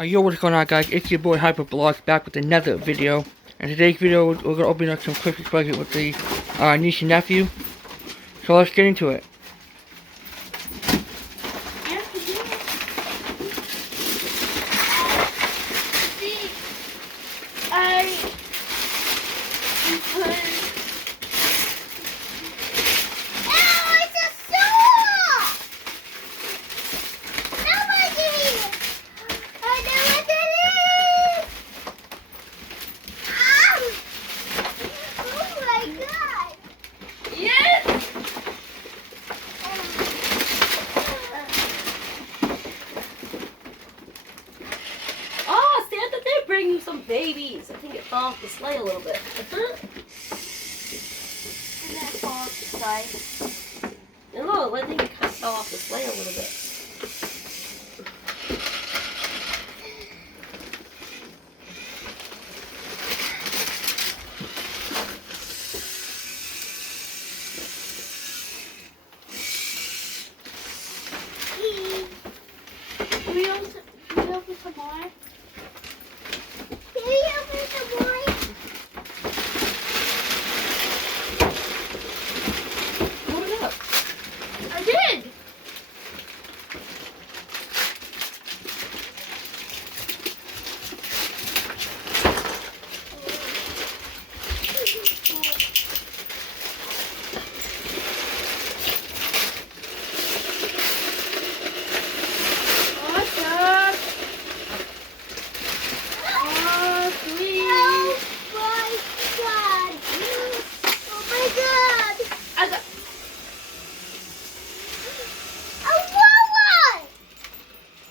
Yo, what's going on, guys? It's your boy Hyperblogs back with another video. In today's video, we're going to open up some Christmas presents with the niece and nephew. So let's get into it. Bring you some babies. I think it fell off the sleigh a little bit. And that fall off the sleigh. No, I think it kind of fell off the sleigh a little bit. Can we open some more? Can we open some more? Open it up. I did.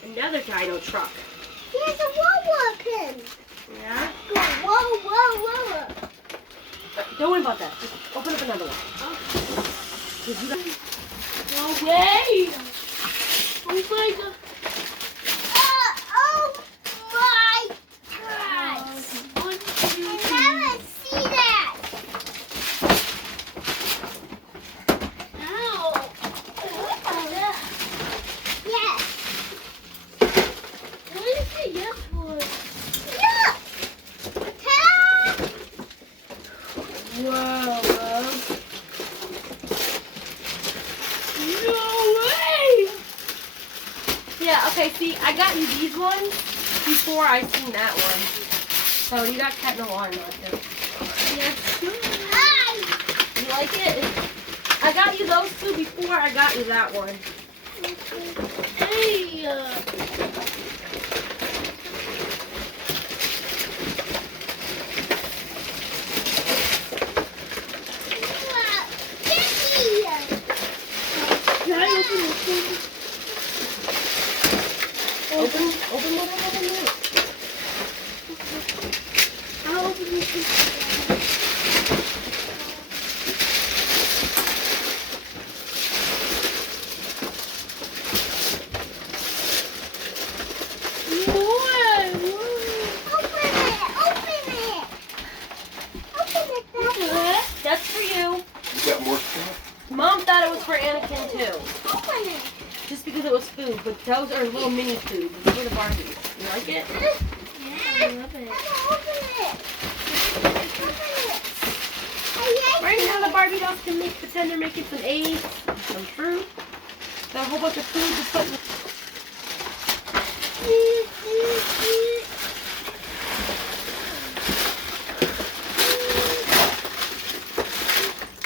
Another dino truck. Here's a Wawa pin. Yeah? Whoa, whoa, whoa. Don't worry about that. Just open up another one. No way. Oh my god. Oh my god. I never see that. Ow. Yes. What is it yes for? Yeah. Ta-da! Whoa, No way! Yeah, okay, see, I got you these ones before I seen that one. So you got cat no on there. Yes. You like it? I got you those two before I got you that one. Hey. Open whatever you want. I'll open this. That's for you. You got more stuff? Mom thought it was for Anakin too. Open it. Just because it was food, but those are little mini food. These are the Barbies. You like it? Yeah, I love it. Open it. Right now the Barbie dolls can pretend they're making some eggs, some fruit. Got a whole bunch of food to put in the...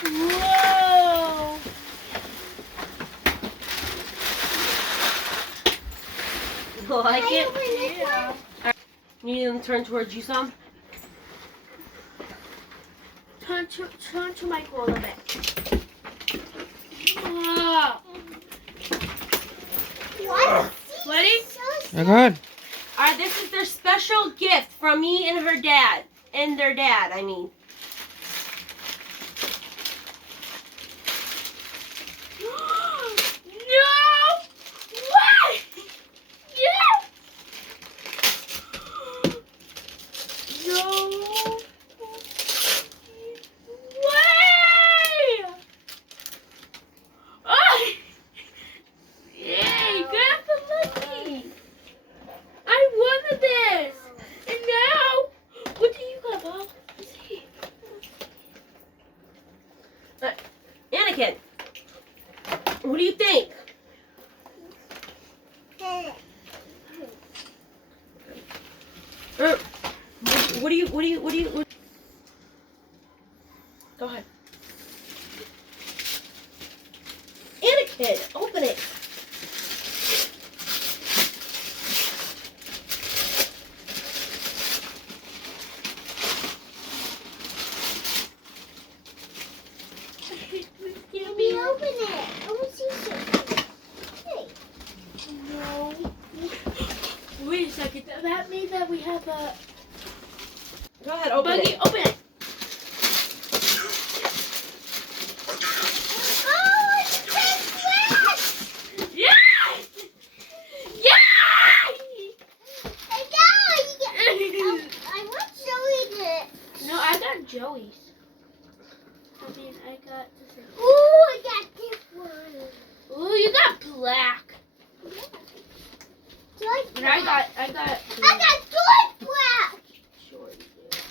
Whoa. You like it? Yeah. You need them to turn towards you some? Turn to Michael a little bit. Wow. What? Ready? Oh, good. Alright, this is their special gift from me and her dad. And their dad, I mean. What do you? Go ahead. Anakin, open it. Let me open it. I want to see something. Hey. No. Wait a second. That means that we have a... Go ahead, open Buggy, it. open it. Oh, it's a big Yeah! Yeah! I want Joey to... No, I got Joey's. I mean, I got this one. Ooh, I got this one. Ooh, you got black. Yeah. Do you like And I got. I got